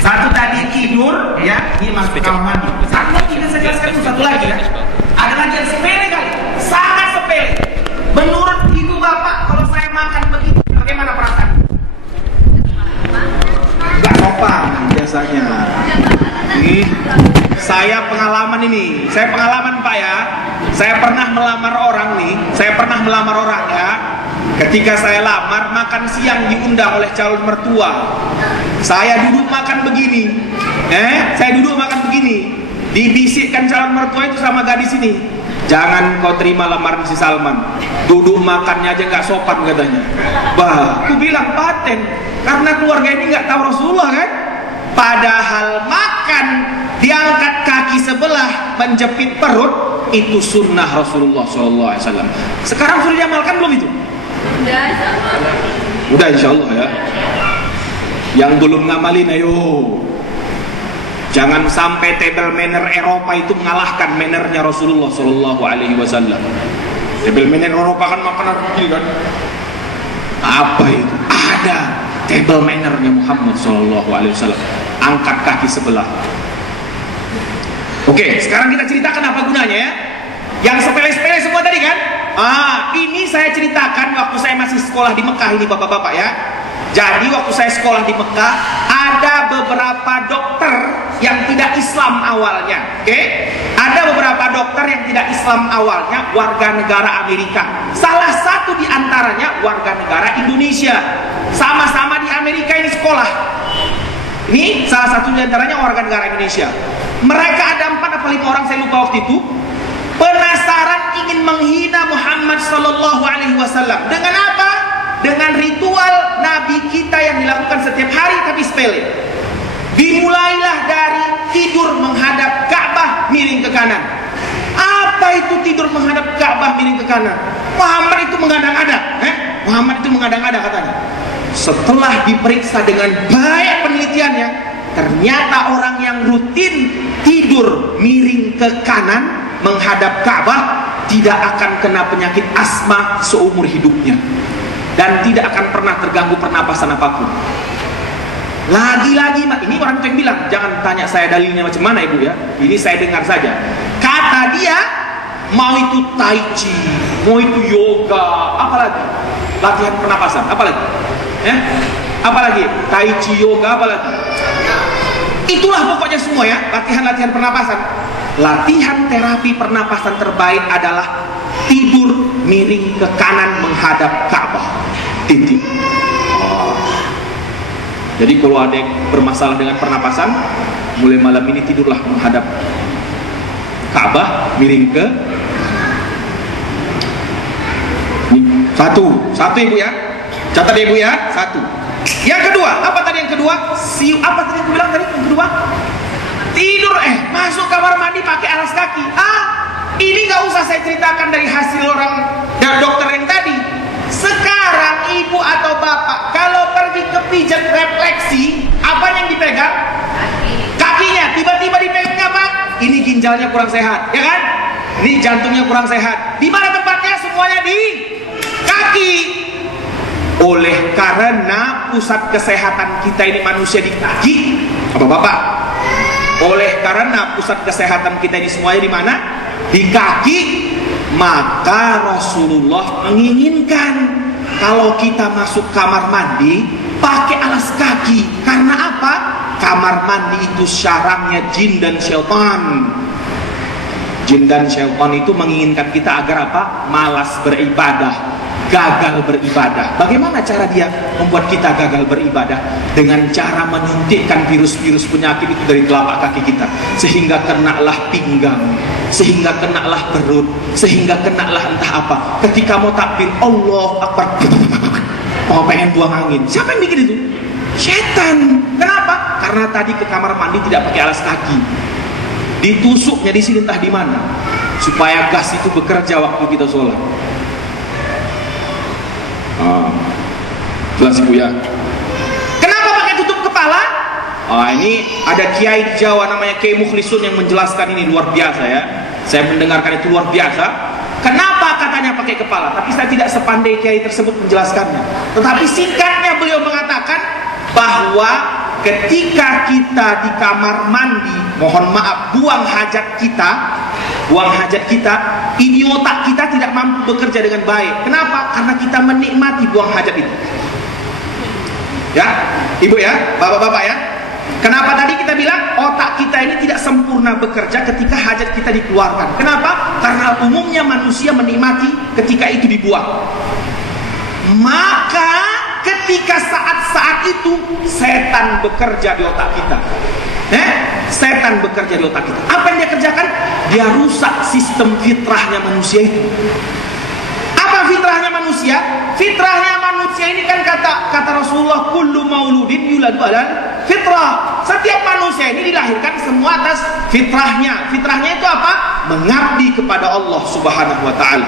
Satu tadi tidur, ya, ini masuk kamar mandi. Satu lagi saya jelaskan itu satu lagi ya. Ada lagi yang sepele kali, sangat sepele. Menurut ibu bapak, kalau saya makan begitu, bagaimana perasaan? Gak sopan biasanya. Ini saya pengalaman ini. Saya pengalaman Pak ya. Saya pernah melamar orang nih. Saya pernah melamar orang ya. Ketika saya lamar, makan siang diundang oleh calon mertua. Saya duduk makan begini. Saya duduk makan begini. Dibisikkan calon mertua itu sama gadis ini. Jangan kau terima lamaran si Salman. Duduk makannya aja nggak sopan katanya. Bah, aku bilang paten. Karena keluarga ini nggak tahu Rasulullah kan. Padahal makan diangkat kaki sebelah menjepit perut itu sunnah Rasulullah SAW. Sekarang sudah diamalkan belum itu? Udah insya Allah ya. Yang belum ngamalin ayo. Jangan sampai table manner Eropa itu mengalahkan mannernya Rasulullah SAW. Table manner Eropa kan makanan begini kan. Apa itu? Ada table mannernya Muhammad SAW. Angkat kaki sebelah. Oke, sekarang kita ceritakan apa gunanya ya. Yang sepele-sepele semua tadi kan. Ini saya ceritakan waktu saya masih sekolah di Mekah ini bapak-bapak ya. Jadi waktu saya sekolah di Mekah, ada beberapa dokter yang tidak Islam awalnya. Oke? Ada beberapa dokter yang tidak Islam awalnya, warga negara Amerika. Salah satu di antaranya warga negara Indonesia. Sama-sama di Amerika ini sekolah. Ini salah satu di antaranya warga negara Indonesia. Mereka ada 4 atau 5 orang, saya lupa waktu itu. Penasaran ingin menghina Muhammad sallallahu alaihi wasallam. Dengan apa? Dengan ritual Nabi kita yang dilakukan setiap hari tapi sepele. Dimulailah dari tidur menghadap Ka'bah miring ke kanan. Apa itu tidur menghadap Ka'bah miring ke kanan? Muhammad itu mengada-ngada. Muhammad itu mengada-ngada katanya. Setelah diperiksa dengan banyak penelitiannya, ternyata orang yang rutin tidur miring ke kanan menghadap Ka'bah tidak akan kena penyakit asma seumur hidupnya dan tidak akan pernah terganggu pernapasan apapun. Lagi-lagi ini orang itu yang bilang, jangan tanya saya dalilnya macam mana ibu ya, ini saya dengar saja. Kata dia, mau itu tai chi, mau itu yoga, apalagi latihan pernapasan, apalagi apalagi tai chi, yoga, apalagi itulah pokoknya semua ya, latihan-latihan pernapasan. Latihan terapi pernapasan terbaik adalah tidur miring ke kanan menghadap Ka'bah. Titik. Jadi kalau ada yang bermasalah dengan pernapasan, mulai malam ini tidurlah menghadap Ka'bah, miring ke satu ibu ya. Catat ibu ya, 1. Yang kedua, apa tadi yang kedua? Apa tadi aku bilang tadi yang kedua? Tidur masuk kamar mandi pakai alas kaki. Ini nggak usah saya ceritakan dari hasil orang dokter yang tadi. Sekarang ibu atau bapak kalau pergi ke pijat refleksi, apa yang dipegang? Kakinya. Tiba-tiba dipegang apa? Ini ginjalnya kurang sehat, ya kan? Ini jantungnya kurang sehat. Di mana tempatnya? Semuanya di kaki. Oleh karena pusat kesehatan kita ini manusia di kaki, apa bapak? Oleh karena pusat kesehatan kita ini semuanya di mana? Di kaki. Maka Rasulullah menginginkan kalau kita masuk kamar mandi pakai alas kaki. Karena apa? Kamar mandi itu sarangnya jin dan syaitan. Jin dan syaitan itu menginginkan kita agar apa? Malas beribadah, gagal beribadah. Bagaimana cara dia membuat kita gagal beribadah? Dengan cara menyuntikkan virus-virus penyakit itu dari telapak kaki kita, sehingga kenalah pinggang, sehingga kenalah perut, sehingga kenalah entah apa. Ketika mau takbir Allah Akbar, mau pengen buang angin. Siapa yang bikin itu? Setan. Kenapa? Karena tadi ke kamar mandi tidak pakai alas kaki. Ditusuknya di sini entah di mana, supaya gas itu bekerja waktu kita sholat. Jelas ibu ya. Kenapa pakai tutup kepala? Ini ada kiai di Jawa namanya Kiai Mukhlisun yang menjelaskan ini luar biasa ya. Saya mendengarkan itu luar biasa. Kenapa katanya pakai kepala? Tapi saya tidak sepandai kiai tersebut menjelaskannya. Tetapi singkatnya beliau mengatakan bahwa ketika kita di kamar mandi, mohon maaf, buang hajat kita, ini otak kita tidak mampu bekerja dengan baik. Kenapa? Karena kita menikmati buang hajat itu. Ya, ibu ya, bapak-bapak ya. Kenapa tadi kita bilang otak kita ini tidak sempurna bekerja ketika hajat kita dikeluarkan? Kenapa? Karena umumnya manusia menikmati ketika itu dibuang. Maka ketika saat-saat itu setan bekerja di otak kita. Setan bekerja di otak kita. Apa yang dia kerjakan? Dia rusak sistem fitrahnya manusia itu. Apa fitrahnya manusia? Fitrahnya manusia ini kan kata Rasulullah, kullu mauludin yuladu alal fitrah. Setiap manusia ini dilahirkan semua atas fitrahnya. Fitrahnya itu apa? Mengabdi kepada Allah Subhanahu wa taala.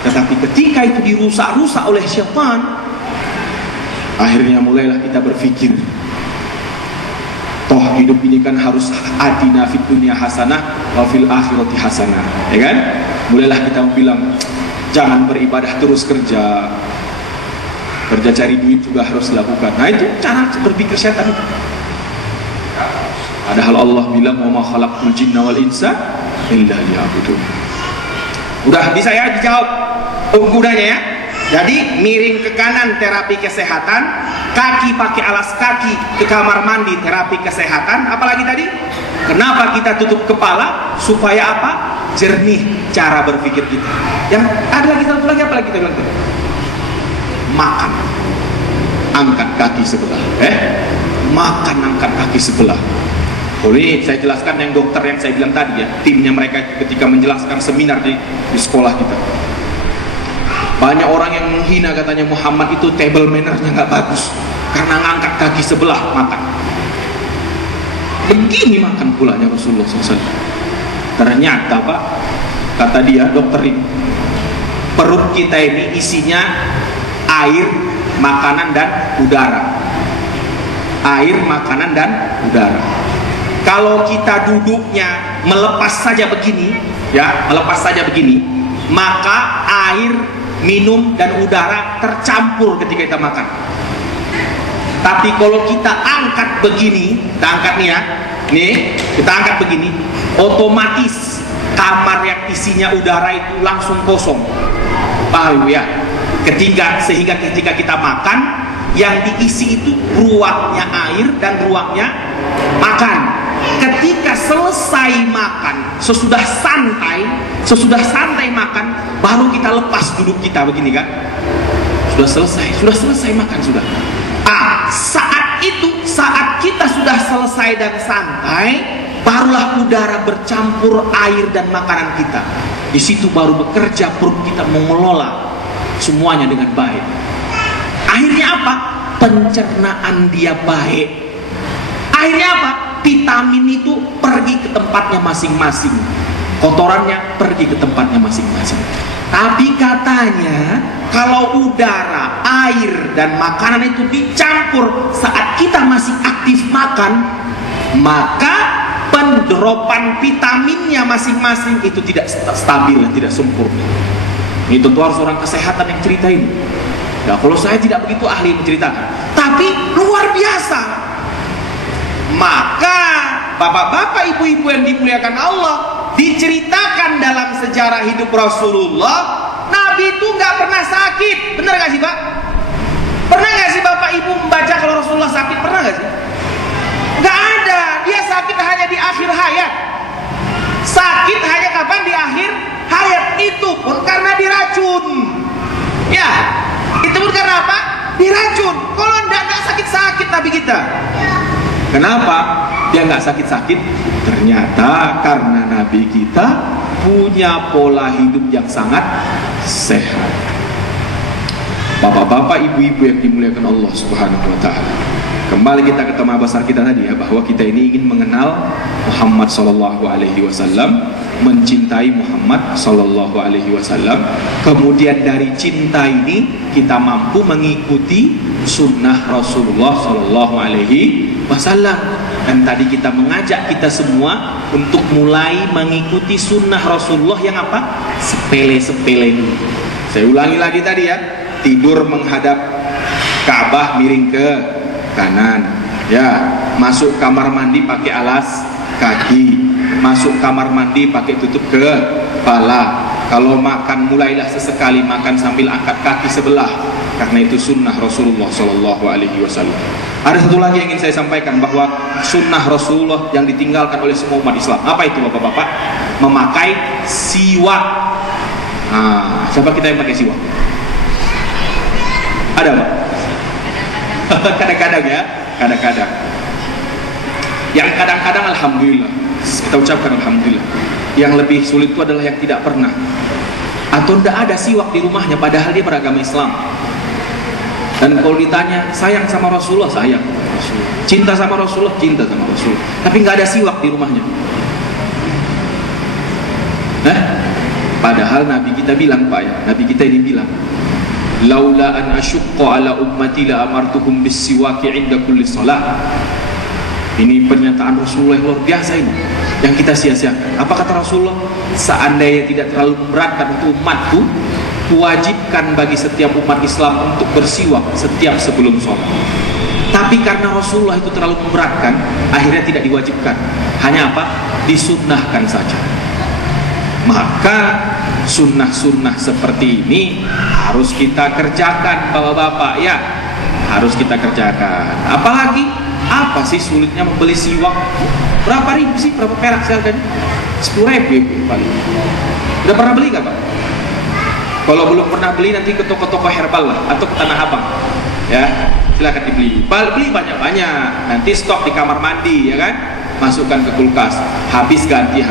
Tetapi ketika itu dirusak-rusak oleh syaitan, akhirnya mulailah kita berpikir, toh hidup ini kan harus atina fid dunya hasanah wa fil akhirati hasanah, ya kan? Mulailah kita bilang, jangan beribadah terus kerja cari duit juga harus lakukan. Nah itu cara berpikir syaitan itu. Padahal Allah bilang, wa ma khalaqtul jinna wal insa illa liya'budun. Udah bisa ya dijawab udahnya ya. Jadi miring ke kanan terapi kesehatan, kaki pakai alas kaki ke kamar mandi terapi kesehatan. Apalagi tadi? Kenapa kita tutup kepala? Supaya apa? Jernih cara berpikir kita. Yang ada lagi satu lagi, apa lagi kita bilang tadi? Makan, angkat kaki sebelah. Makan angkat kaki sebelah. Oh ini saya jelaskan yang dokter yang saya bilang tadi ya, timnya mereka ketika menjelaskan seminar di sekolah kita. Banyak orang yang menghina, katanya Muhammad itu table mannernya nggak bagus karena ngangkat kaki sebelah makan. Begini makan pulanya Rasulullah SAW. Ternyata Pak, kata dia dokter ini, perut kita ini isinya air, makanan dan udara. Air, makanan dan udara. Kalau kita duduknya melepas saja begini, ya, melepas saja begini, maka air, minum dan udara tercampur ketika kita makan. Tapi kalau kita angkat begini, kita angkat nih ya, nih kita angkat begini, otomatis kamar yang isinya udara itu langsung kosong. Paham ya? Sehingga ketika kita makan, yang diisi itu ruangnya air dan ruangnya makan. Ketika selesai makan, sesudah santai makan, baru kita lepas duduk kita begini kan. Sudah selesai makan sudah. Saat kita sudah selesai dan santai, barulah udara bercampur air dan makanan kita. Di situ baru bekerja perut kita mengelola semuanya dengan baik. Akhirnya apa? Pencernaan dia baik. Akhirnya apa? Vitamin itu pergi ke tempatnya masing-masing, kotorannya pergi ke tempatnya masing-masing. Tapi katanya kalau udara, air dan makanan itu dicampur saat kita masih aktif makan, maka pendropan vitaminnya masing-masing itu tidak stabil, tidak sempurna. Ini tentu harus orang kesehatan yang cerita ini. Ya, kalau saya tidak begitu ahli menceritakan, tapi luar biasa. Maka bapak-bapak, ibu-ibu yang dimuliakan Allah, diceritakan dalam sejarah hidup Rasulullah, Nabi itu nggak pernah sakit. Benar nggak sih Pak? Pernah nggak sih bapak ibu membaca kalau Rasulullah sakit? Pernah nggak sih? Nggak ada. Dia sakit hanya di akhir hayat. Sakit hanya kapan? Di akhir hayat. Itu pun karena diracun. Ya, itu pun karena apa? Diracun. Kalau nggak sakit-sakit Nabi kita. Kenapa dia nggak sakit-sakit? Ternyata karena Nabi kita punya pola hidup yang sangat sehat. Bapak-bapak, ibu-ibu yang dimuliakan Allah Subhanahu wa taala. Kembali kita ke tema besar kita tadi ya, bahwa kita ini ingin mengenal Muhammad sallallahu alaihi wasallam, mencintai Muhammad sallallahu alaihi wasallam. Kemudian dari cinta ini kita mampu mengikuti sunnah Rasulullah sallallahu alaihi wasallam. Dan tadi kita mengajak kita semua untuk mulai mengikuti sunnah Rasulullah yang apa? Sepele-sepele dulu. Saya ulangi lagi tadi ya, tidur menghadap Ka'bah miring ke kanan, Ya, masuk kamar mandi pakai alas kaki, masuk kamar mandi pakai tutup kepala. Kalau makan mulailah sesekali makan sambil angkat kaki sebelah, karena itu sunnah Rasulullah Shallallahu Alaihi Wasallam. Ada satu lagi yang ingin saya sampaikan, bahwa sunnah Rasulullah yang ditinggalkan oleh semua umat Islam. Apa itu bapak-bapak? Memakai siwak. Nah, siapa kita yang pakai siwak? Ada pak? Kadang-kadang ya, kadang-kadang. Yang kadang-kadang alhamdulillah, kita ucapkan alhamdulillah. Yang lebih sulit itu adalah yang tidak pernah atau tidak ada siwak di rumahnya, padahal dia beragama Islam. Dan kalau ditanya sayang sama Rasulullah, sayang sama Rasulullah, cinta sama Rasulullah, cinta sama Rasulullah, tapi nggak ada siwak di rumahnya. Nah, padahal Nabi kita bilang pak ya, Nabi kita ini bilang, laula an asyqa ala ummati la amartuhum bis siwaki 'inda kulli shalah. Ini pernyataan Rasulullah yang luar biasa ini, yang kita sia-siakan. Apa kata Rasulullah? Seandainya tidak terlalu memberatkan untuk umatku, kuwajibkan bagi setiap umat Islam untuk bersiwak setiap sebelum sholat. Tapi karena Rasulullah itu terlalu memberatkan, akhirnya tidak diwajibkan. Hanya apa? Disunnahkan saja. Maka sunnah-sunnah seperti ini harus kita kerjakan bapak-bapak ya, harus kita kerjakan. Apalagi apa sih sulitnya membeli siwak? Berapa ribu sih? Berapa perak sih harganya? 10.000 paling. Udah pernah beli nggak pak? Kalau belum pernah beli, nanti ke toko-toko herbal lah, atau ke Tanah Abang ya, silakan dibeli. Beli banyak-banyak, nanti stok di kamar mandi ya kan, masukkan ke kulkas, habis ganti.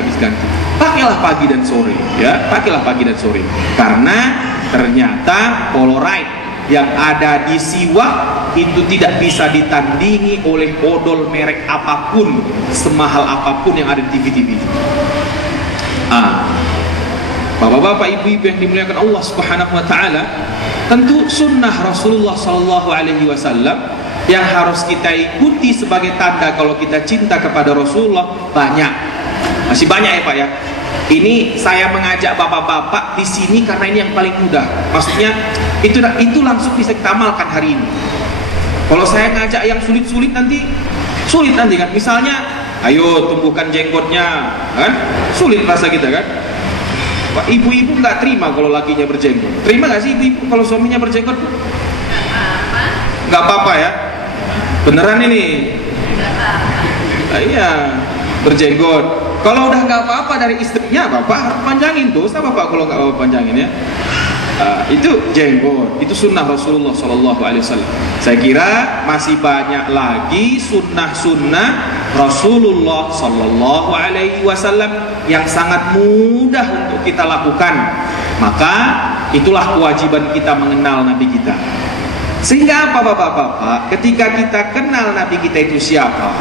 Pakailah pagi dan sore ya, pakailah pagi dan sore, karena ternyata polaroid yang ada di siwak itu tidak bisa ditandingi oleh odol merek apapun, semahal apapun yang ada di TV-TV. Bapak-bapak, ibu-ibu yang dimuliakan Allah Subhanahu wa taala, tentu sunnah Rasulullah sallallahu alaihi wasallam yang harus kita ikuti sebagai tanda kalau kita cinta kepada Rasulullah banyak. Masih banyak ya Pak ya. Ini saya mengajak bapak-bapak di sini karena ini yang paling mudah. Maksudnya itu langsung bisa kita amalkan hari ini. Kalau saya ngajak yang sulit-sulit nanti kan. Misalnya, ayo tumbuhkan jenggotnya, kan? Sulit rasa kita kan. Pak, ibu-ibu nggak terima kalau lakinya berjenggot. Terima nggak sih ibu-ibu kalau suaminya berjenggot? Nggak apa-apa ya. Beneran ini. Iya, berjenggot. Kalau udah nggak apa-apa dari istrinya, bapak harus panjangin tuh. Sama bapak kalau nggak apa-apa panjangin ya. Itu jenggot, itu sunnah Rasulullah Shallallahu Alaihi Wasallam. Saya kira masih banyak lagi sunnah-sunnah Rasulullah Shallallahu Alaihi Wasallam yang sangat mudah untuk kita lakukan. Maka itulah kewajiban kita mengenal Nabi kita. Sehingga apa bapak-bapak, ketika kita kenal Nabi kita itu siapa,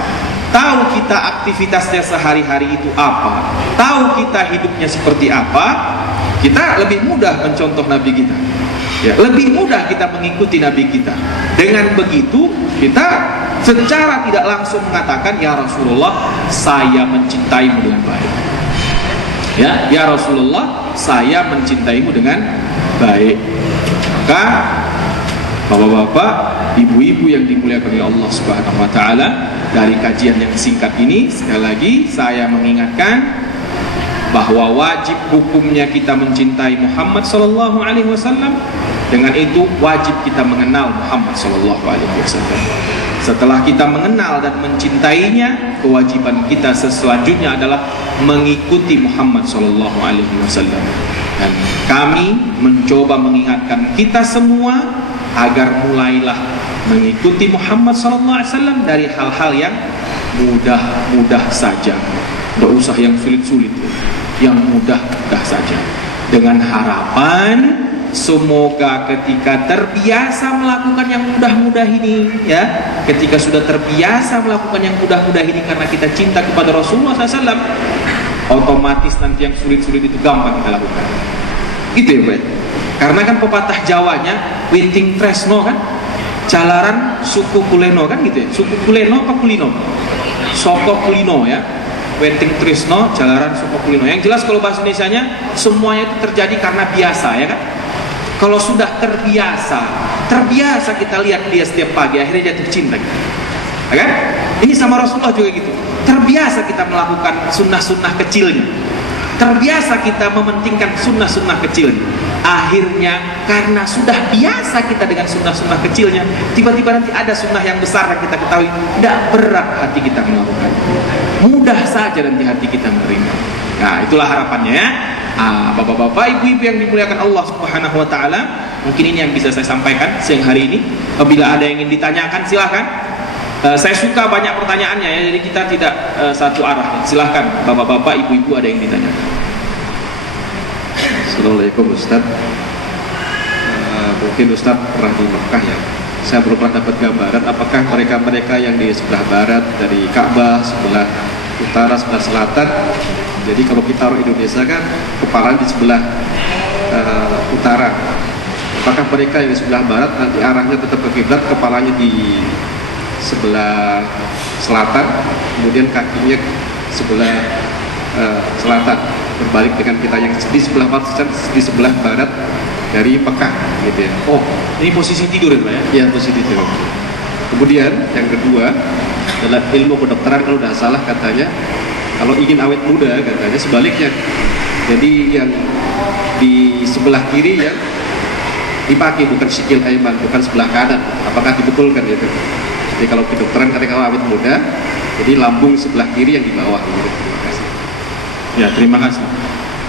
tahu kita aktivitasnya sehari-hari itu apa, tahu kita hidupnya seperti apa, kita lebih mudah mencontoh Nabi kita ya, lebih mudah kita mengikuti Nabi kita. Dengan begitu kita secara tidak langsung mengatakan, ya Rasulullah, saya mencintaimu dengan baik ya Rasulullah, saya mencintaimu dengan baik. Maka bapak-bapak, ibu-ibu yang dimuliakan oleh Allah Subhanahu wa taala, dari kajian yang singkat ini sekali lagi saya mengingatkan bahwa wajib hukumnya kita mencintai Muhammad sallallahu alaihi wasallam. Dengan itu wajib kita mengenal Muhammad sallallahu alaihi wasallam. Setelah kita mengenal dan mencintainya, kewajiban kita selanjutnya adalah mengikuti Muhammad sallallahu alaihi wasallam. Dan kami mencoba mengingatkan kita semua agar mulailah mengikuti Muhammad sallallahu alaihi wasallam dari hal-hal yang mudah-mudah saja. Tidak usah yang sulit-sulit, yang mudah-mudah saja. Dengan harapan semoga ketika terbiasa melakukan yang mudah-mudah ini ya, ketika sudah terbiasa melakukan yang mudah-mudah ini karena kita cinta kepada Rasulullah SAW, otomatis nanti yang sulit-sulit itu gampang kita lakukan. Gitu ya Pak. Karena kan pepatah Jawanya, Witing Tresno kan, jalaran suku kuleno kan gitu ya. Suku kuleno apa kulino? Soko kulino ya. Witing Tresno, jalaran suku kulino. Yang jelas kalau bahasa Indonesianya semuanya itu terjadi karena biasa ya kan. Kalau sudah terbiasa kita lihat dia setiap pagi, akhirnya jatuh cinta. kan? Ini sama Rasulullah juga gitu. Terbiasa kita melakukan sunnah-sunnah kecilnya, terbiasa kita mementingkan sunnah-sunnah kecilnya. Akhirnya karena sudah biasa kita dengan sunnah-sunnah kecilnya, tiba-tiba nanti ada sunnah yang besar yang kita ketahui, tidak berat hati kita melakukan, mudah saja nanti hati kita menerima. Nah, itulah harapannya ya. Bapak-bapak, ibu-ibu yang dimuliakan Allah Subhanahu wa taala, mungkin ini yang bisa saya sampaikan siang hari ini. Apabila ada yang ingin ditanyakan, silahkan. Saya suka banyak pertanyaannya ya, jadi kita tidak satu arah. Silahkan bapak-bapak, ibu-ibu, ada yang ditanyakan. Assalamualaikum Ustaz. Mungkin Ustaz pernah di Mekah ya. Saya belum pernah dapat gambaran apakah mereka yang di sebelah barat dari Ka'bah, sebelah utara, sebelah selatan. Jadi kalau kita orang Indonesia kan kepala di sebelah utara. Apakah mereka yang di sebelah barat nanti arahnya tetap ke kiblat, kepalanya di sebelah selatan, kemudian kakinya sebelah selatan, berbalik dengan kita yang di sebelah barat, di sebelah barat dari Mekah gitu ya. Oh, ini posisi tidur ya Pak ya? Ya, posisi tidur. Kemudian yang kedua, dalam ilmu kedokteran kalau tidak salah katanya, kalau ingin awet muda katanya sebaliknya. Jadi yang di sebelah kiri ya dipakai, bukan sikil aiman, bukan sebelah kanan. Apakah dibetulkan itu? Jadi kalau kedokteran katanya kalau awet muda, jadi lambung sebelah kiri yang di bawah gitu. Terima kasih. Ya, terima kasih.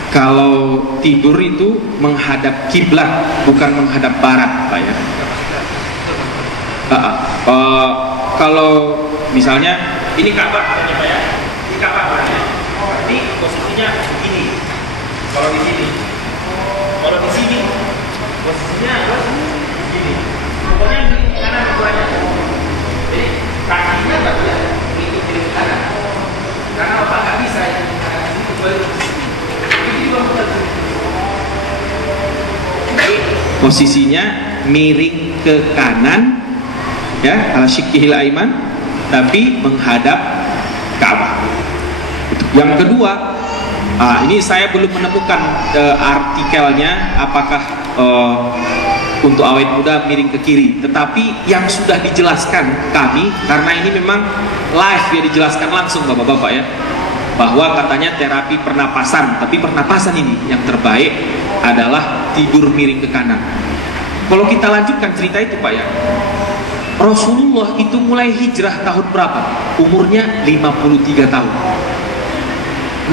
Kalau tidur itu menghadap kiblat, bukan menghadap barat, Pak ya. Kalau misalnya ini Ka'bah katanya Pak ya. Ini Ka'bah Pak ya. Ini posisinya begini. Kalau di sini. Kalau di sini posisinya begini. Pokoknya di kanan keduanya. Jadi kakinya nggak boleh mengikut kiri kanan. Karena apa nggak bisa ya. Ini kembali. Posisinya miring ke kanan ya, ala syikihil aiman, tapi menghadap Ka'bah. Yang kedua, ini saya belum menemukan artikelnya apakah untuk awet muda miring ke kiri, tetapi yang sudah dijelaskan kami, karena ini memang live ya, dijelaskan langsung bapak-bapak ya, bahwa katanya terapi pernapasan, tapi pernapasan ini yang terbaik adalah tidur miring ke kanan. Kalau kita lanjutkan cerita itu Pak ya, Rasulullah itu mulai hijrah tahun berapa? Umurnya 53 tahun.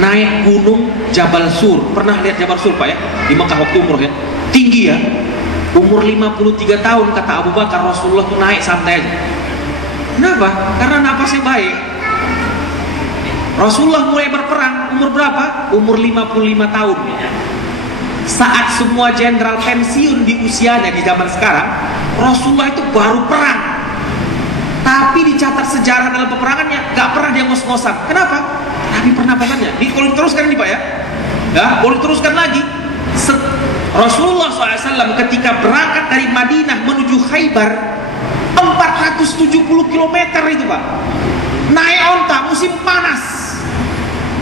Naik gunung Jabal Sur, pernah lihat Jabal Sur Pak ya? Di Mekah waktu umroh ya, tinggi ya. Umur 53 tahun kata Abu Bakar, Rasulullah itu naik santai aja. Kenapa? Karena napasnya baik. Rasulullah mulai berperang umur berapa? Umur 55 tahun. Saat semua jenderal pensiun di usianya di zaman sekarang, Rasulullah itu baru perang. Tapi dicatat sejarah dalam peperangannya gak pernah dia ngos-ngosan. Kenapa? Tapi pernapasannya. Ini kalau diteruskan ini Pak ya. Ya, kalau diteruskan lagi. Rasulullah SAW ketika berangkat dari Madinah menuju Khaybar 470 km itu Pak. Naik onta musim panas.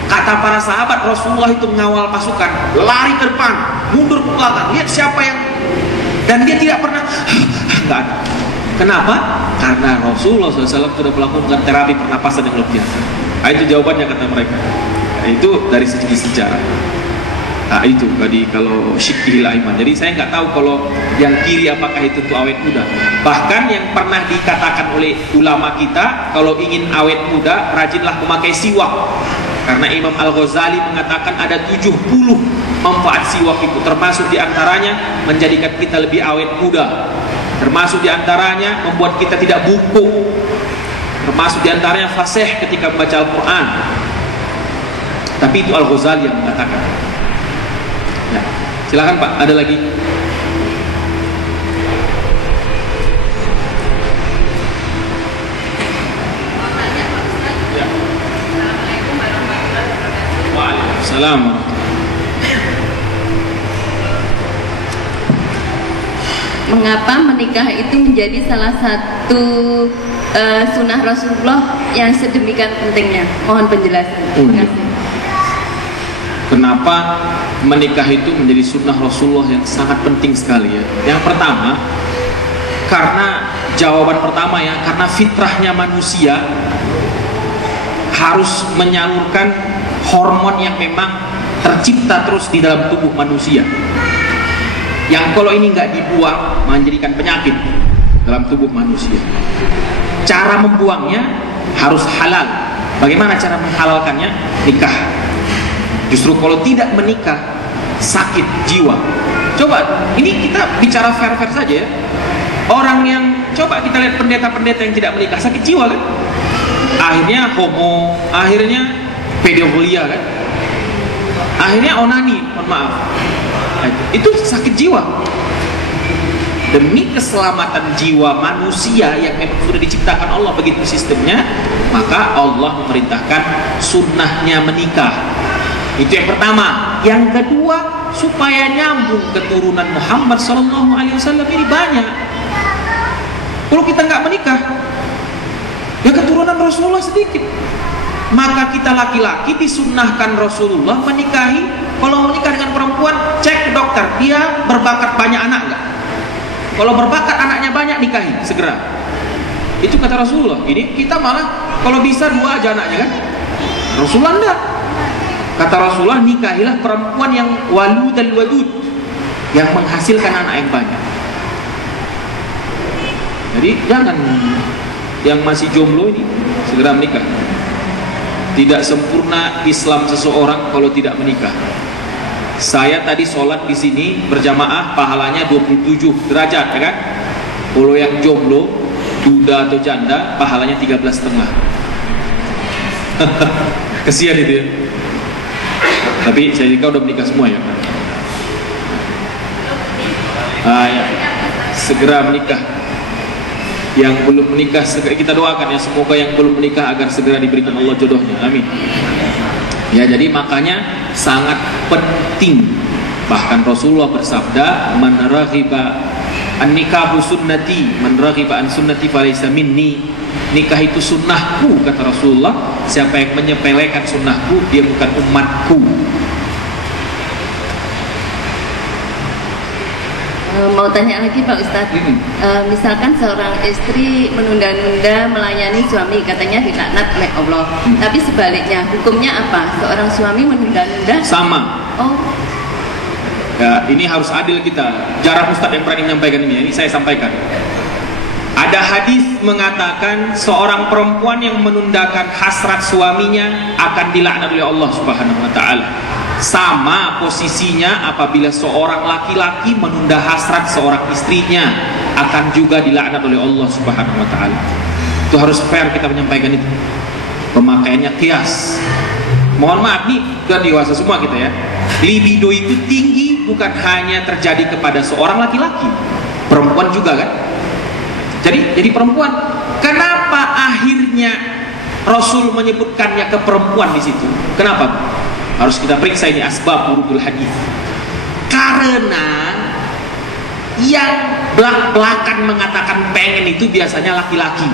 Kata para sahabat, Rasulullah itu mengawal pasukan, lari ke depan, mundur ke belakang, lihat siapa yang, dan dia tidak pernah enggak ada. Kenapa? Karena Rasulullah SAW sudah melakukan terapi pernapasan yang luar biasa. Nah, itu jawabannya kata mereka. Nah, itu dari segi sejarah. Nah, itu tadi kalau syikihil aiman. Jadi saya nggak tahu kalau yang kiri apakah itu tuh awet muda. Bahkan yang pernah dikatakan oleh ulama kita, kalau ingin awet muda, rajinlah memakai siwak. Karena Imam Al-Ghazali mengatakan ada 70 manfaat siwak itu, termasuk diantaranya menjadikan kita lebih awet muda, termasuk diantaranya membuat kita tidak bungkuk, termasuk diantaranya fasih ketika membaca Al-Quran. Tapi itu Al-Ghazali yang mengatakan. Ya, silakan Pak, ada lagi? Waalaikumsalam. Mengapa menikah itu menjadi salah satu sunnah Rasulullah yang sedemikian pentingnya? Mohon penjelasan. Terima kasih. Kenapa menikah itu menjadi sunnah Rasulullah yang sangat penting sekali ya? Yang pertama, karena jawaban pertama ya, karena fitrahnya manusia harus menyalurkan hormon yang memang tercipta terus di dalam tubuh manusia, yang kalau ini nggak dibuang menjadikan penyakit dalam tubuh manusia. Cara membuangnya harus halal. Bagaimana cara menghalalkannya? Nikah. Justru kalau tidak menikah, sakit jiwa. Coba, ini kita bicara fair-fair saja ya. Orang yang, coba kita lihat pendeta-pendeta yang tidak menikah, sakit jiwa kan? Akhirnya homo, akhirnya pedofilia kan? Akhirnya onani, mohon maaf. Itu sakit jiwa. Demi keselamatan jiwa manusia yang memang sudah diciptakan Allah begitu sistemnya, maka Allah memerintahkan sunnahnya menikah. Itu yang pertama. Yang kedua, supaya nyambung keturunan Muhammad SAW ini banyak. Kalau kita nggak menikah, ya keturunan Rasulullah sedikit. Maka kita laki-laki disunnahkan Rasulullah menikahi. Kalau menikah dengan perempuan, cek ke dokter, dia berbakat banyak anak nggak? Kalau berbakat anaknya banyak, nikahi segera. Itu kata Rasulullah. Ini kita malah kalau bisa 2 aja anaknya kan? Rasulullah enggak. Kata Rasulullah, nikahilah perempuan yang walud dan wadud, yang menghasilkan anak yang banyak. Jadi jangan yang masih jomblo ini segera menikah. Tidak sempurna Islam seseorang kalau tidak menikah. Saya tadi sholat di sini berjamaah, pahalanya 27 derajat, ya kan? Kalau yang jomblo, duda atau janda, pahalanya 13,5. Kesian itu ya. Tapi saya kira udah menikah semua ya. Ya. Segera menikah. Yang belum menikah, kita doakan ya, semoga yang belum menikah agar segera diberikan Allah jodohnya. Amin. Ya, jadi makanya sangat penting. Bahkan Rasulullah bersabda, "Man raghiba an nikahu sunnati, man raghiba an sunnati falaysa minni." Nikah itu sunnahku, kata Rasulullah. Siapa yang menyepelekan sunnahku, dia bukan umatku. Mau tanya lagi Pak Ustadz, misalkan seorang istri menunda-nunda melayani suami, katanya dilaknat oleh Allah. Tapi sebaliknya, hukumnya apa? Seorang suami menunda-nunda? Sama. Oh. Ya, ini harus adil kita. Jarang Ustadz yang berani menyampaikan ini saya sampaikan. Ada hadis mengatakan seorang perempuan yang menundakan hasrat suaminya akan dilaknat oleh Allah Subhanahu wa taala. Sama posisinya apabila seorang laki-laki menunda hasrat seorang istrinya, akan juga dilaknat oleh Allah Subhanahu wa taala. Itu harus fair kita menyampaikan itu. Pemakaiannya kias. Mohon maaf nih, sudah dewasa semua kita ya. Libido itu tinggi bukan hanya terjadi kepada seorang laki-laki, perempuan juga kan. Jadi perempuan, kenapa akhirnya Rasul menyebutkannya ke perempuan di situ? Kenapa? Harus kita periksa ini asbab wurudul hadis. Karena yang belak-belakan mengatakan pengen itu biasanya laki-laki.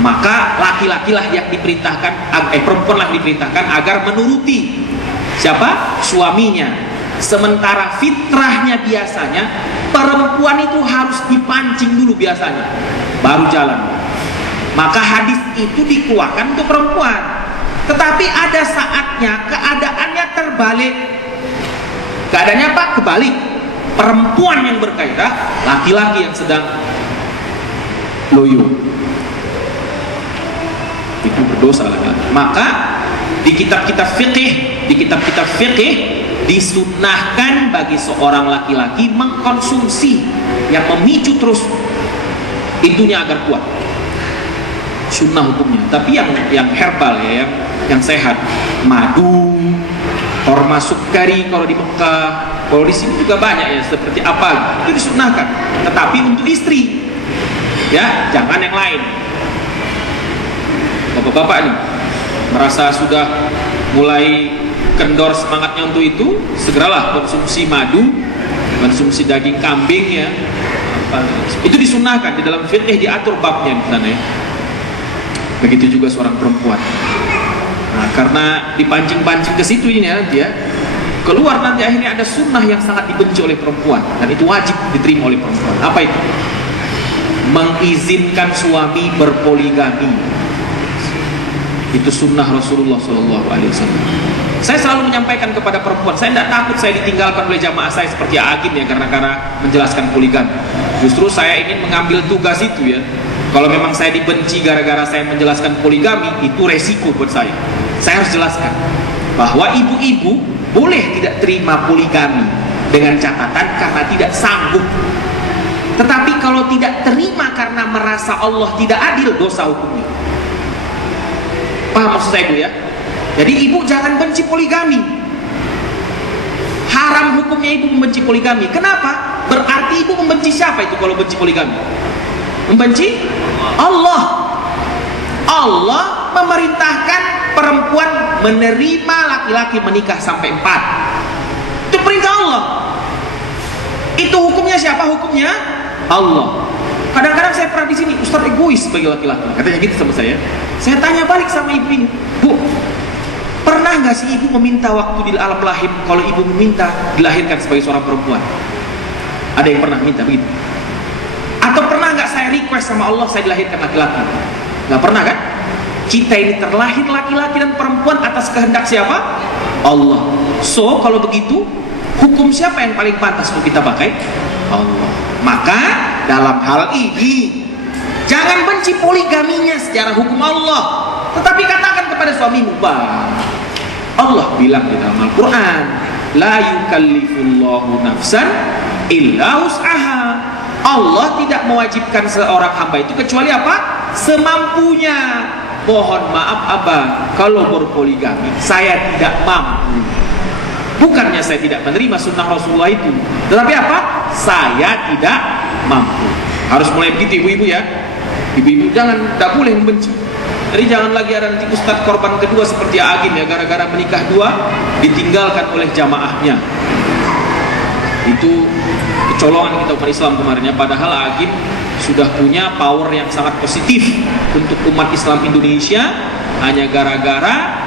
Maka laki-lakilah yang diperintahkan, perempuanlah diperintahkan agar menuruti siapa? Suaminya. Sementara fitrahnya biasanya perempuan itu harus dipancing dulu biasanya, baru jalan. Maka hadis itu dikeluarkan untuk perempuan. Tetapi ada saatnya keadaannya terbalik. Keadaannya apa? Kebalik. Perempuan yang bergairah, laki-laki yang sedang loyo. Itu berdosa laki-laki. Maka di kitab-kitab fikih disunnahkan bagi seorang laki-laki mengkonsumsi yang memicu terus itunya agar kuat. Sunnah hukumnya. Tapi yang herbal ya, yang sehat, madu, korma sukari kalau di Mekah, kalau di sini juga banyak ya, seperti apa itu disunnahkan. Tetapi untuk istri, ya jangan yang lain. Bapak-bapak nih merasa sudah mulai kendor semangatnya untuk itu, segeralah konsumsi madu, konsumsi daging kambing ya. Itu disunnahkan di dalam fikih, diatur babnya di sana ya. Begitu juga seorang perempuan. Nah, karena dipancing-pancing ke situ ini ya, nanti ya, keluar nanti akhirnya ada sunnah yang sangat dibenci oleh perempuan, dan itu wajib diterima oleh perempuan. Apa itu? mengizinkan suami berpoligami. Itu sunnah Rasulullah SAW. Saya selalu menyampaikan kepada perempuan, saya tidak takut saya ditinggalkan oleh jamaah saya seperti Agim ya, karena menjelaskan poligami. Justru saya ingin mengambil tugas itu ya. Kalau memang saya dibenci gara-gara saya menjelaskan poligami, itu resiko buat saya. Saya harus jelaskan bahwa ibu-ibu boleh tidak terima poligami dengan catatan karena tidak sanggup. Tetapi kalau tidak terima karena merasa Allah tidak adil, dosa hukumnya. Paham maksud saya Bu ya? Jadi ibu jangan benci poligami. Haram hukumnya ibu membenci poligami. Kenapa? Berarti ibu membenci siapa itu kalau benci poligami? Membenci Allah. Allah memerintahkan perempuan menerima laki-laki menikah sampai 4. Itu perintah Allah. Itu hukumnya siapa? Hukumnya Allah. Kadang-kadang saya pernah di sini, Ustaz egois sebagai laki-laki. Katanya gitu sama saya. Saya tanya balik sama ibu ini, Bu, pernah nggak sih ibu meminta waktu di alam lahir, kalau ibu meminta dilahirkan sebagai seorang perempuan? Ada yang pernah minta begitu? Atau pernah nggak saya request sama Allah saya dilahirkan laki-laki? Nggak pernah kan? Kita ini terlahir laki-laki dan perempuan atas kehendak siapa? Allah. So kalau begitu, hukum siapa yang paling pantas untuk kita pakai? Allah. Maka dalam hal ini jangan benci poligaminya secara hukum Allah, tetapi katakan kepada suamimu, Bang, Allah bilang di dalam Al-Quran, la yukallifullahu nafsan illa wus'aha. Allah tidak mewajibkan seorang hamba itu kecuali apa? Semampunya. Mohon maaf Abang, kalau berpoligami saya tidak mampu. Bukannya saya tidak menerima sunnah Rasulullah itu, tetapi apa? Saya tidak mampu. Harus mulai begitu ibu-ibu ya. Ibu-ibu tidak boleh membenci. Jadi jangan lagi ada nanti ustadz korban kedua seperti Agim ya, gara-gara menikah 2 ditinggalkan oleh jamaahnya. Itu kecolongan kita umat Islam kemarin ya. Padahal Agim sudah punya power yang sangat positif untuk umat Islam Indonesia, hanya gara-gara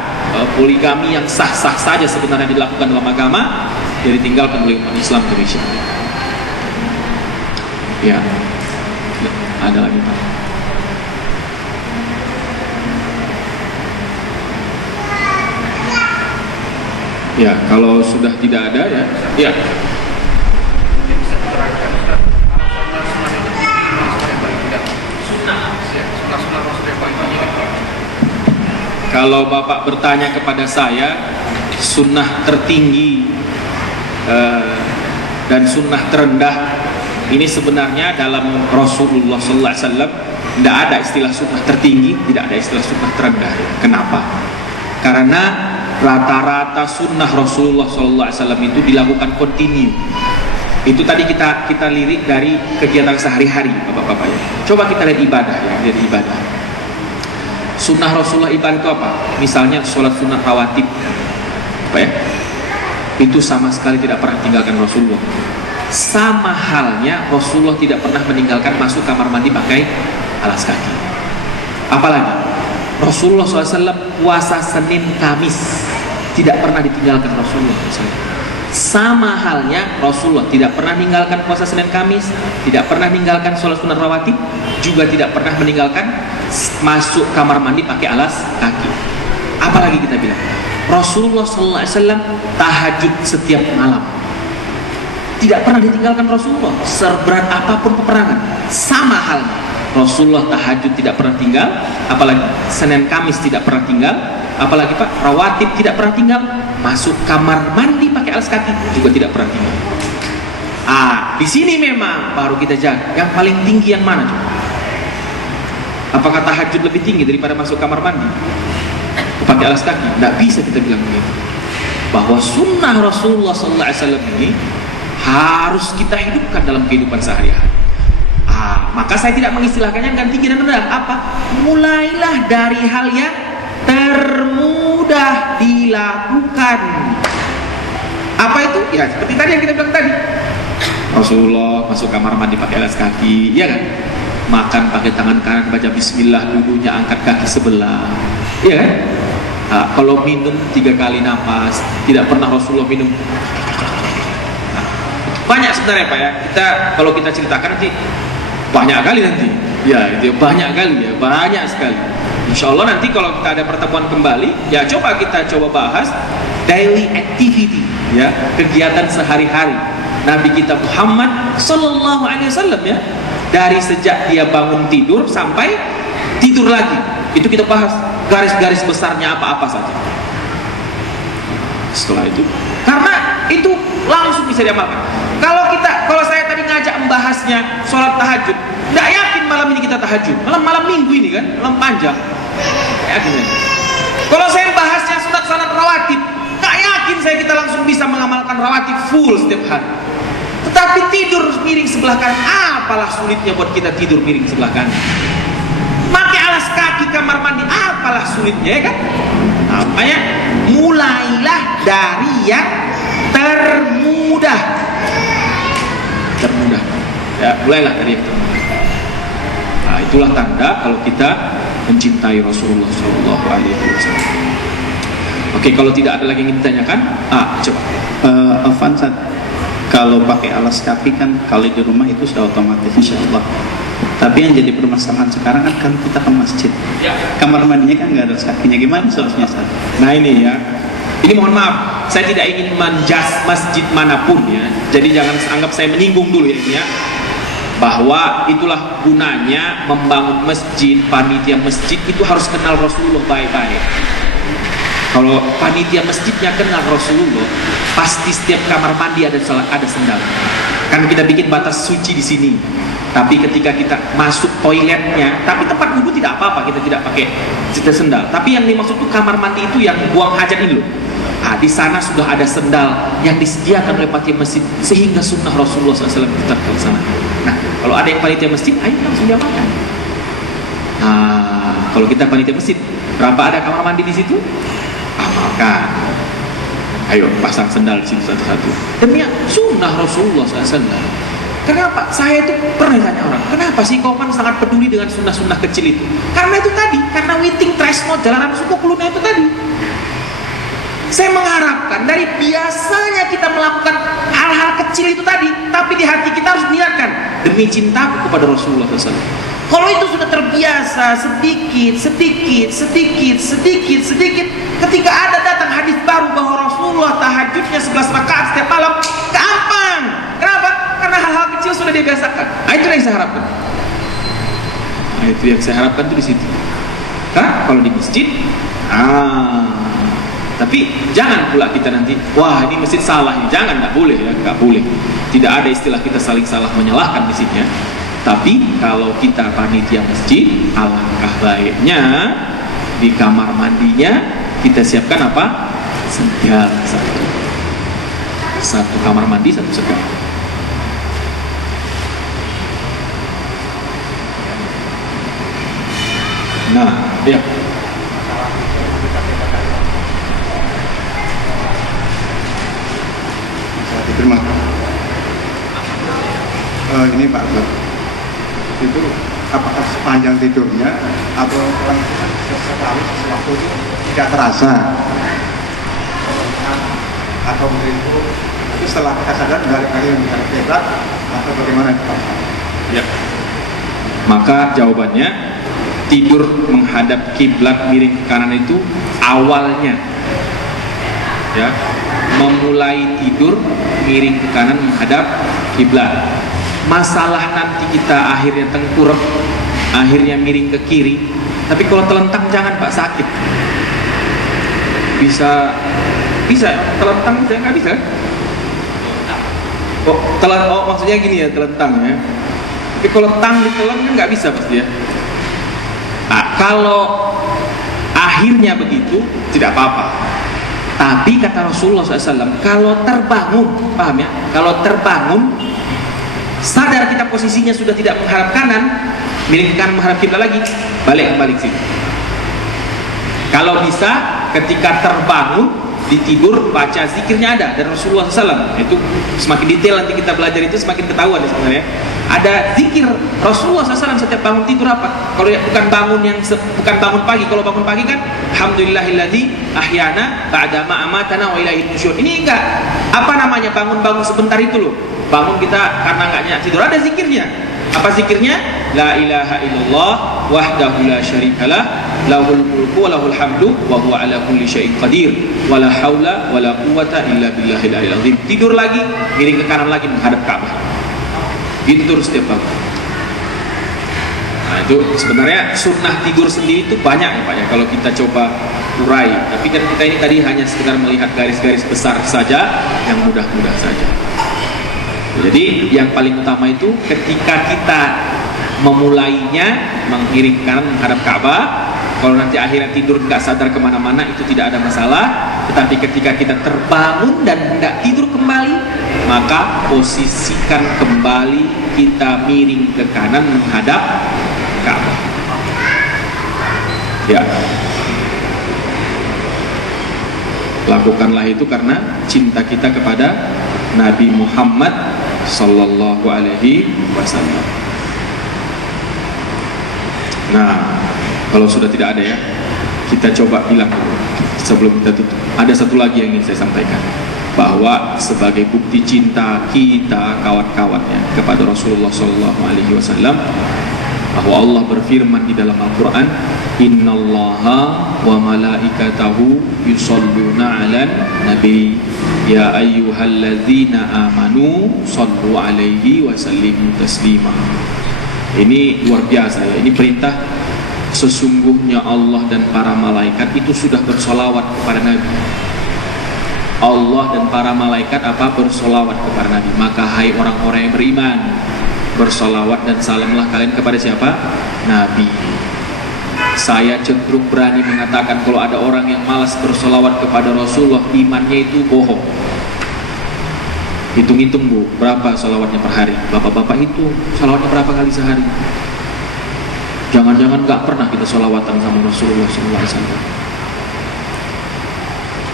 poligami yang sah-sah saja sebenarnya dilakukan dalam agama, jadi ditinggalkan oleh umat Islam Indonesia. Ya, ada lagi Pak. Ya, kalau sudah tidak ada ya, ya. Kalau Bapak bertanya kepada saya, sunnah tertinggi dan sunnah terendah, ini sebenarnya dalam Rasulullah SAW tidak ada istilah sunnah tertinggi, tidak ada istilah sunnah terendah. Kenapa? Karena rata-rata sunnah Rasulullah SAW itu dilakukan kontinu. Itu tadi kita lirik dari kegiatan sehari-hari, Bapak-Bapak ya. Coba kita lihat ibadah ya, dari ibadah. Sunnah Rasulullah ibadah itu apa? Misalnya sholat sunnah rawatib, apa ya? Itu sama sekali tidak pernah tinggalkan Rasulullah. Sama halnya Rasulullah tidak pernah meninggalkan masuk kamar mandi pakai alas kaki. Apalagi Rasulullah SAW puasa Senin Kamis tidak pernah ditinggalkan Rasulullah SAW. Sama halnya Rasulullah tidak pernah meninggalkan puasa Senin Kamis, tidak pernah meninggalkan sholat sunnah rawatib, juga tidak pernah meninggalkan masuk kamar mandi pakai alas kaki. Apalagi kita bilang Rasulullah SAW tahajud setiap malam, tidak pernah ditinggalkan Rasulullah seberat apapun peperangan. Sama halnya Rasulullah tahajud tidak pernah tinggal, apalagi Senin Kamis tidak pernah tinggal, apalagi Pak rawatib tidak pernah tinggal, masuk kamar mandi pakai alas kaki juga tidak pernah tinggal. Di sini memang baru kita jaga yang paling tinggi yang mana coba? Apakah tahajud lebih tinggi daripada masuk kamar mandi pakai alas kaki? Tidak bisa kita bilang begitu. Bahwa sunnah Rasulullah SAW ini harus kita hidupkan dalam kehidupan sehari-hari. Maka saya tidak mengistilahkannya dengan tinggi dan rendah. Apa? Mulailah dari hal yang termudah dilakukan. Apa itu? Ya seperti tadi yang kita bilang tadi. Rasulullah masuk kamar mandi pakai alas kaki, ya kan? Makan pakai tangan kanan, baca bismillah, duduknya angkat kaki sebelah, iya kan? Kalau minum 3 kali napas, tidak pernah Rasulullah minum. Banyak sebenarnya Pak ya. Kalau kita ceritakan nanti banyak kali nanti. Ya, itu banyak kali ya, banyak sekali. Insya Allah nanti kalau kita ada pertemuan kembali, ya coba kita bahas daily activity, ya, kegiatan sehari-hari Nabi kita Muhammad Sallallahu Alaihi Wasallam, ya, dari sejak dia bangun tidur sampai tidur lagi. Itu kita bahas garis-garis besarnya apa-apa saja. Setelah itu, karena itu langsung bisa diamalkan. Kalau saya tadi ngajak membahasnya sholat tahajud, nggak yakin malam ini kita tahajud, malam minggu ini kan, malam panjang. Yakin ya? Kalau saya bahasnya sunat-sunat rawatib, nggak yakin kita langsung bisa mengamalkan rawatib full setiap hari. Tetapi tidur miring sebelah kanan, apalah sulitnya buat kita tidur miring sebelah kanan. Pakai alas kaki kamar mandi, apalah sulitnya, ya kan? Makanya mulailah dari yang termudah. Ya, mulailah dari yang termudah. Nah, itulah tanda kalau kita mencintai Rasulullah SAW. Oke, kalau tidak ada lagi yang ditanyakan, coba. Avanza, kalau pakai alas kaki kan kalau di rumah itu sudah otomatis insya Allah. Tapi yang jadi permasalahan sekarang kan kita ke masjid, Ya. kamar mandinya kan nggak ada alas kakinya, gimana solusinya Ustaz? Nah ini ya, ini mohon maaf, saya tidak ingin menjas masjid manapun ya. Jadi jangan anggap saya menyinggung dulu ya ini ya. Bahwa itulah gunanya membangun masjid, panitia masjid itu harus kenal Rasulullah baik-baik. Kalau panitia masjidnya kenal Rasulullah, pasti setiap kamar mandi ada sendal. Kan kita bikin batas suci di sini. Tapi ketika kita masuk toiletnya, tapi tempat wudhu tidak apa-apa, kita tidak pakai sendal. Tapi yang dimaksud itu kamar mandi itu yang buang hajat ini loh. Di sana sudah ada sendal yang disediakan oleh panitia masjid sehingga sunnah Rasulullah SAW tetap terlaksana. Nah, kalau ada yang panitia masjid, ayo langsung diamalkan. Nah, kalau kita panitia masjid, berapa ada kamar mandi di situ? Amalkan. Ayo pasang sendal di situ satu-satu. Demi sunnah Rasulullah SAW. Kenapa? Saya itu pernah tanya orang, kenapa sih kau kan sangat peduli dengan sunnah-sunnah kecil itu? Karena itu tadi, karena witing tresno jalanan suku kuluna itu tadi. Saya mengharapkan dari biasanya kita melakukan hal-hal kecil itu tadi, tapi di hati kita harus niatkan demi cintaku kepada Rasulullah SAW. Kalau itu sudah terbiasa sedikit, ketika ada datang hadis baru bahwa Rasulullah tahajudnya 11 rakaat setiap malam, gampang. Kenapa? Karena hal-hal kecil sudah dibiasakan. Nah, itu yang saya harapkan. Nah, itu yang saya harapkan itu di situ. Kan kalau di masjid, tapi jangan pula kita nanti, wah ini masjid salah, jangan, nggak boleh ya, nggak boleh. Tidak ada istilah kita saling salah menyalahkan masjidnya. Tapi kalau kita panitia masjid, alangkah baiknya di kamar mandinya kita siapkan apa? Sendal satu kamar mandi, satu sendal. Nah, ya. Terima kasih. Ini Pak Ustaz, itu apakah sepanjang tidurnya atau sesekali sesuatu itu tidak terasa, atau mungkin itu setelah kita sadar balik lagi yang bisa kiblat atau bagaimana Pak? Ya. Maka jawabannya, tidur menghadap kiblat miring ke kanan itu awalnya, ya, memulai tidur miring ke kanan menghadap kiblat. Masalah nanti kita akhirnya tengkurap, akhirnya miring ke kiri. Tapi kalau telentang jangan Pak, sakit. Bisa telentang saya nggak bisa. Maksudnya gini ya, telentang ya. Tapi kalau ditelan kan nggak bisa pasti ya. Nah, kalau akhirnya begitu tidak apa-apa. Tapi kata Rasulullah SAW, kalau terbangun, paham ya? Kalau terbangun, sadar kita posisinya sudah tidak menghadap kanan, miring ke kanan menghadap kiblat lagi, balik sini. Kalau bisa, ketika terbangun, ditidur, baca zikirnya ada dari Rasulullah SAW. Itu semakin detail nanti kita belajar itu semakin ketahuan ya sebenarnya. Ada zikir Rasulullah SAW setiap bangun tidur apa? Kalau bukan bangun pagi. Kalau bangun pagi kan Alhamdulillahilladzi ahyana ba'da ma amatana wa ilaihi nusyur. Ini enggak bangun sebentar itu loh. Bangun kita karena enggak nyenyak tidur, ada zikirnya. Apa zikirnya? La ilaha illallah wahdahu la syarikalah lahul mulku wa lahul hamdu wa huwa ala kulli syai'in qadir wa la haula wa la quwwata illa billahil aliyil azim. Tidur lagi, miring ke kanan lagi menghadap Ka'bah. Tidur setiap pagi. Nah, itu sebenarnya sunnah tidur sendiri itu banyak ya Pak ya, kalau kita coba urai. Tapi kan kita ini tadi hanya sekedar melihat garis-garis besar saja, yang mudah-mudah saja. Jadi yang paling utama itu ketika kita memulainya mengiring kanan menghadap Ka'bah. Kalau nanti akhirnya tidur nggak sadar kemana-mana itu tidak ada masalah. Tetapi ketika kita terbangun dan nggak tidur kembali, maka posisikan kembali kita miring ke kanan menghadap Ka'bah. Ya. Lakukanlah itu karena cinta kita kepada Nabi Muhammad sallallahu alaihi wasallam. Nah, kalau sudah tidak ada ya, kita coba bilang dulu sebelum kita tutup. Ada satu lagi yang ingin saya sampaikan, bahwa sebagai bukti cinta kita kawan-kawannya kepada Rasulullah sallallahu alaihi wasallam, bahwa Allah berfirman di dalam Al-Quran, innallaha wa malaikatahu yusalluna 'alan nabi ya ayyuhalladzina amanu sallu alaihi wa sallimu taslima. Ini luar biasa ya, ini perintah. Sesungguhnya Allah dan para malaikat itu sudah bersolawat kepada Nabi. Allah dan para malaikat apa? Bersolawat kepada Nabi. Maka hai orang-orang yang beriman, bersolawat dan salamlah kalian kepada siapa? Nabi. Saya cenderung berani mengatakan kalau ada orang yang malas bersolawat kepada Rasulullah, imannya itu bohong. Hitung-hitung Bu, berapa solawatnya per hari? Bapak-bapak itu solawatnya berapa kali sehari? Jangan-jangan gak pernah kita solawatan sama Rasulullah SAW.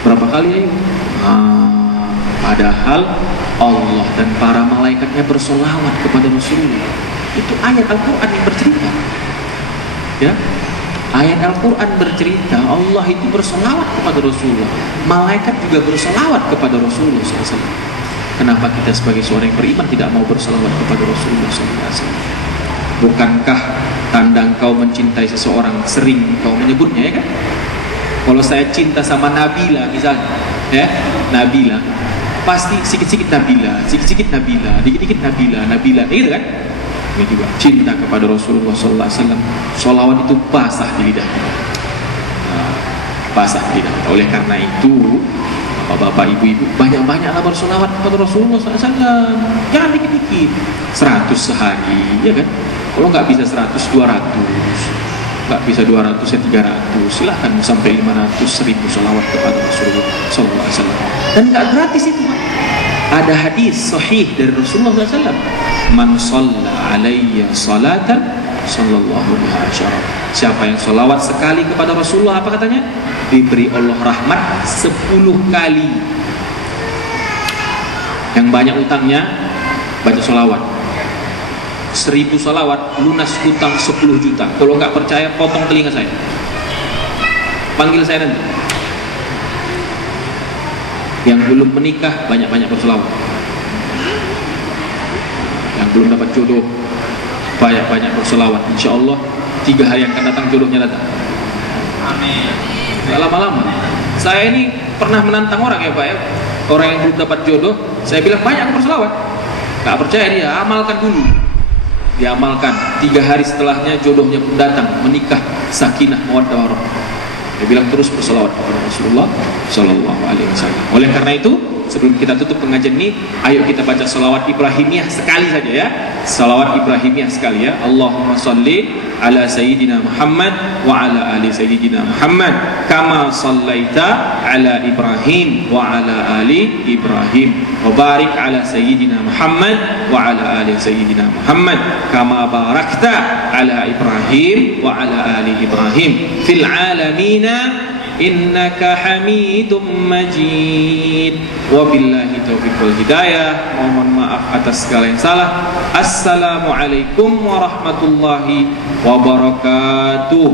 Berapa kali ayo? Padahal Allah dan para malaikatnya bersolawat kepada Rasulullah. Itu ayat Al-Quran yang bercerita. Ya, ayat Al-Quran bercerita Allah itu bersolawat kepada Rasulullah. Malaikat juga bersolawat kepada Rasulullah SAW. Kenapa kita sebagai seorang yang beriman tidak mau bersolawat kepada Rasulullah SAW? Bukankah tanda engkau mencintai seseorang sering engkau menyebutnya, ya kan? Kalau saya cinta sama Nabila misalnya, ya, Nabila, pasti sikit-sikit Nabila, sikit-sikit Nabila, dikit-dikit Nabila, Nabila, gitu kan? Ini juga cinta kepada Rasulullah SAW. Sholawat itu basah di lidah, basah di lidah. Oleh karena itu, bapak-bapak, ibu-ibu, banyak-banyaklah bersolawat kepada Rasulullah SAW. Jangan dikit-dikit, 100 sehari, ya kan? Kalau nggak bisa 100, 200, nggak bisa 200 ya 300, silahkan sampai 500, 1000 sholawat kepada Rasulullah SAW. Dan nggak gratis itu, Pak. Ada hadis sahih dari Rasulullah SAW, man shalla alayya salatan sallallahu biha asyara. Siapa yang sholawat sekali kepada Rasulullah, apa katanya? Diberi Allah rahmat 10 kali. Yang banyak utangnya baca sholawat. 1000 sholawat lunas utang 10 juta. Kalau nggak percaya, potong telinga saya, panggil saya nanti. Yang belum menikah banyak-banyak bersolawat. Yang belum dapat jodoh banyak-banyak bersolawat. Insya Allah 3 hari yang akan datang jodohnya datang. Amin. Gak lama-lama. Saya ini pernah menantang orang ya Pak ya, orang yang belum dapat jodoh, saya bilang banyak bersolawat. Gak percaya dia, amalkan dulu. Dia amalkan, 3 hari setelahnya jodohnya pun datang, menikah, sakinah, mawaddah warahmah. Dia bilang terus bersolawat kepada Rasulullah Sallallahu Alaihi Wasallam. Oleh karena itu, sebelum kita tutup pengajian ini, ayo kita baca salawat Ibrahimiyah sekali saja ya. Salawat Ibrahimiyah sekali ya. Allahumma salli ala Sayyidina Muhammad wa ala ali Sayyidina Muhammad kama sallaita ala Ibrahim wa ala ali Ibrahim wa barik ala Sayyidina Muhammad wa ala ali Sayyidina Muhammad kama barakta ala Ibrahim wa ala ali Ibrahim fil alamina innaka hamidum majid. Wabillahi taufiq wal hidayah. Mohon maaf atas segala yang salah. Assalamualaikum warahmatullahi wabarakatuh.